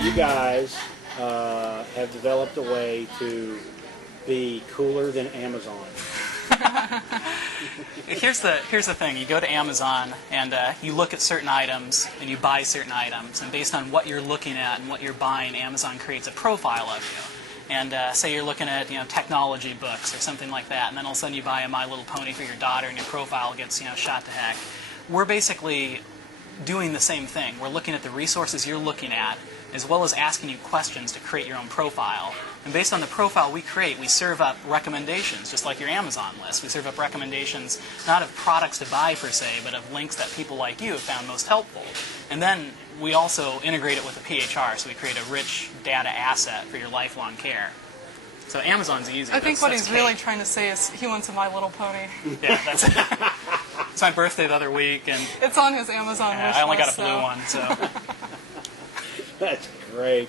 you guys have developed a way to be cooler than Amazon. Here's the thing. You go to Amazon and you look at certain items and you buy certain items, and based on what you're looking at and what you're buying, Amazon creates a profile of you. And say you're looking at technology books or something like that, and then all of a sudden you buy a My Little Pony for your daughter, and your profile gets shot to heck. We're basically doing the same thing. We're looking at the resources you're looking at, as well as asking you questions to create your own profile. And based on the profile we create, we serve up recommendations, just like your Amazon list. We serve up recommendations not of products to buy per se, but of links that people like you have found most helpful. And then we also integrate it with a PHR, so we create a rich data asset for your lifelong care. So Amazon's easy. I think what he's really trying to say is he wants a My Little Pony. Yeah, that's it. It's my birthday the other week, and it's on his Amazon wish list. I only got a blue one, so. That's great.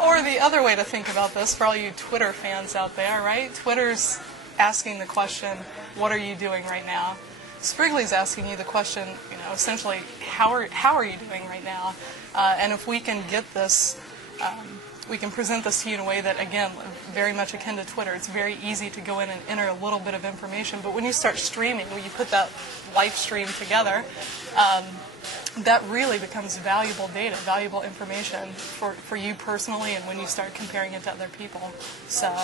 Or the other way to think about this, for all you Twitter fans out there, right? Twitter's asking the question, what are you doing right now? Sprigley's asking you the question, essentially, how are you doing right now? And if we can get this, we can present this to you in a way that, again, very much akin to Twitter. It's very easy to go in and enter a little bit of information, but when you start streaming, when you put that live stream together, that really becomes valuable data, valuable information for you personally, and when you start comparing it to other people. So.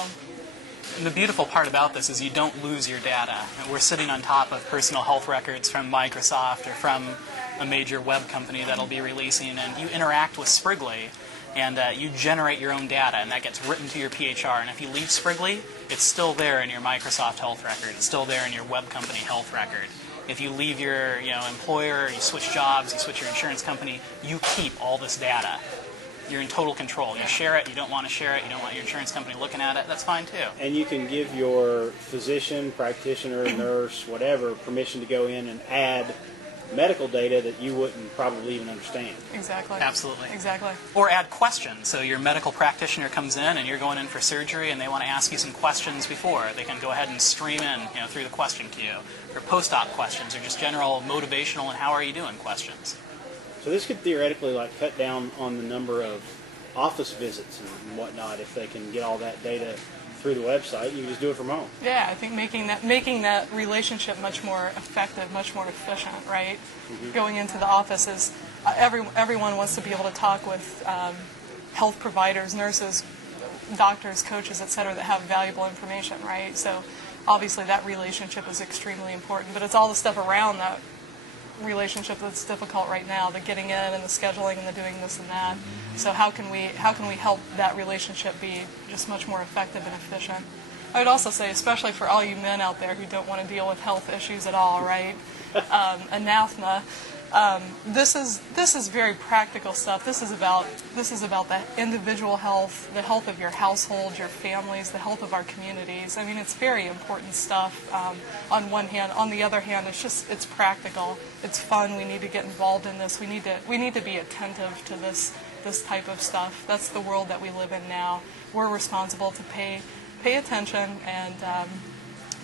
And the beautiful part about this is you don't lose your data. We're sitting on top of personal health records from Microsoft or from a major web company that'll be releasing, and you interact with Sprigley, and you generate your own data, and that gets written to your PHR. And if you leave Sprigley, it's still there in your Microsoft health record. It's still there in your web company health record. If you leave your employer, you switch jobs, you switch your insurance company, you keep all this data. You're in total control. You share it, you don't want to share it, you don't want your insurance company looking at it, that's fine too. And you can give your physician, practitioner, nurse, whatever, permission to go in and add medical data that you wouldn't probably even understand. Exactly. Absolutely. Exactly. Or add questions. So your medical practitioner comes in and you're going in for surgery and they want to ask you some questions before. They can go ahead and stream in through the question queue. Or post-op questions, or just general motivational and how are you doing questions. So this could theoretically cut down on the number of office visits and whatnot if they can get all that data through the website. You can just do it from home. Yeah, I think making that relationship much more effective, much more efficient, right? Mm-hmm. Going into the office is everyone wants to be able to talk with health providers, nurses, doctors, coaches, etc. that have valuable information, right? So obviously that relationship is extremely important, but it's all the stuff around that relationship that's difficult right now, the getting in and the scheduling and the doing this and that. So how can we help that relationship be just much more effective and efficient? I would also say, especially for all you men out there who don't want to deal with health issues at all, right? Anathema. This is very practical stuff. This is about the individual health, the health of your household, your families, the health of our communities. I mean, it's very important stuff. On one hand, on the other hand, it's practical. It's fun. We need to get involved in this. We need to be attentive to this type of stuff. That's the world that we live in now. We're responsible to pay attention and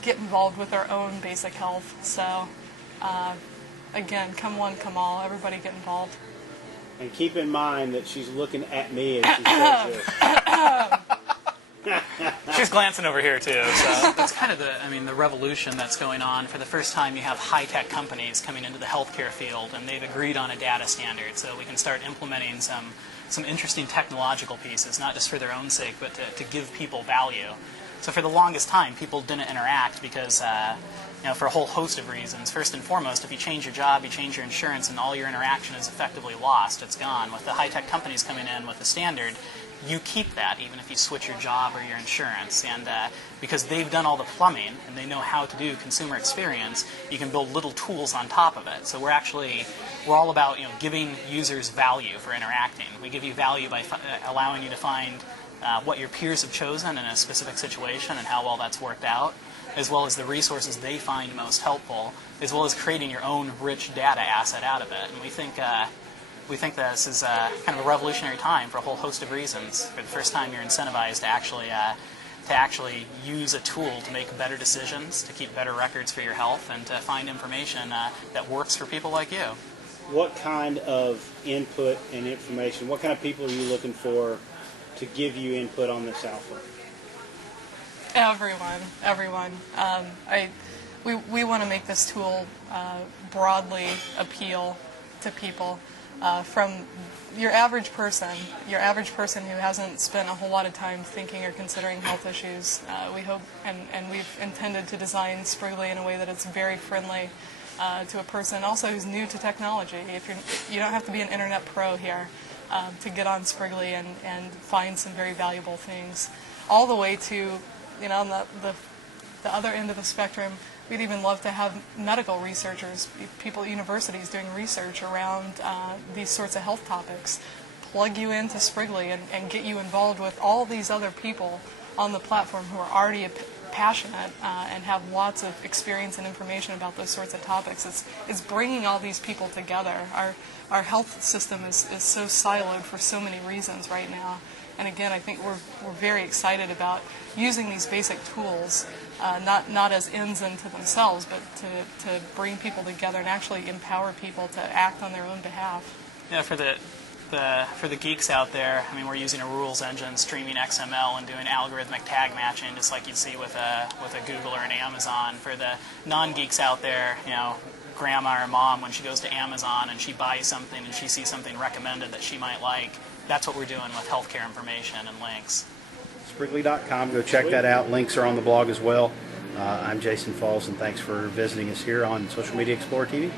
get involved with our own basic health. So. Again, come one, come all. Everybody get involved. And keep in mind that she's looking at me as she says this. She's glancing over here too. So that's kind of the revolution that's going on. For the first time, you have high-tech companies coming into the healthcare field, and they've agreed on a data standard, so we can start implementing some interesting technological pieces, not just for their own sake, but to give people value. So for the longest time, people didn't interact because, for a whole host of reasons. First and foremost, if you change your job, you change your insurance, and all your interaction is effectively lost. It's gone. With the high-tech companies coming in with the standard, you keep that even if you switch your job or your insurance. And because they've done all the plumbing and they know how to do consumer experience, you can build little tools on top of it. So we're all about giving users value for interacting. We give you value by allowing you to find what your peers have chosen in a specific situation and how well that's worked out, as well as the resources they find most helpful, as well as creating your own rich data asset out of it. And we think that this is kind of a revolutionary time for a whole host of reasons. For the first time, you're incentivized to actually use a tool to make better decisions, to keep better records for your health, and to find information that works for people like you. what kind of input and information, what kind of people are you looking for to give you input on this alpha? Everyone. We want to make this tool broadly appeal to people, from your average person who hasn't spent a whole lot of time thinking or considering health issues. We hope, and we've intended to design Sprigley in a way that it's very friendly to a person also who's new to technology. You don't have to be an internet pro here to get on Sprigley and find some very valuable things, all the way to, on the other end of the spectrum. We'd even love to have medical researchers, people at universities doing research around these sorts of health topics, plug you into Sprigley and get you involved with all these other people on the platform who are already passionate and have lots of experience and information about those sorts of topics. It's bringing all these people together. Our health system is so siloed for so many reasons right now. And again, I think we're very excited about using these basic tools, not as ends unto themselves, but to bring people together and actually empower people to act on their own behalf. Yeah, for the geeks out there, I mean, we're using a rules engine, streaming XML, and doing algorithmic tag matching, just like you'd see with a Google or an Amazon. For the non-geeks out there, grandma or mom, when she goes to Amazon and she buys something and she sees something recommended that she might like, that's what we're doing with healthcare information and links. Sprigley.com, go check that out. Links are on the blog as well. I'm Jason Falls, and thanks for visiting us here on Social Media Explorer TV.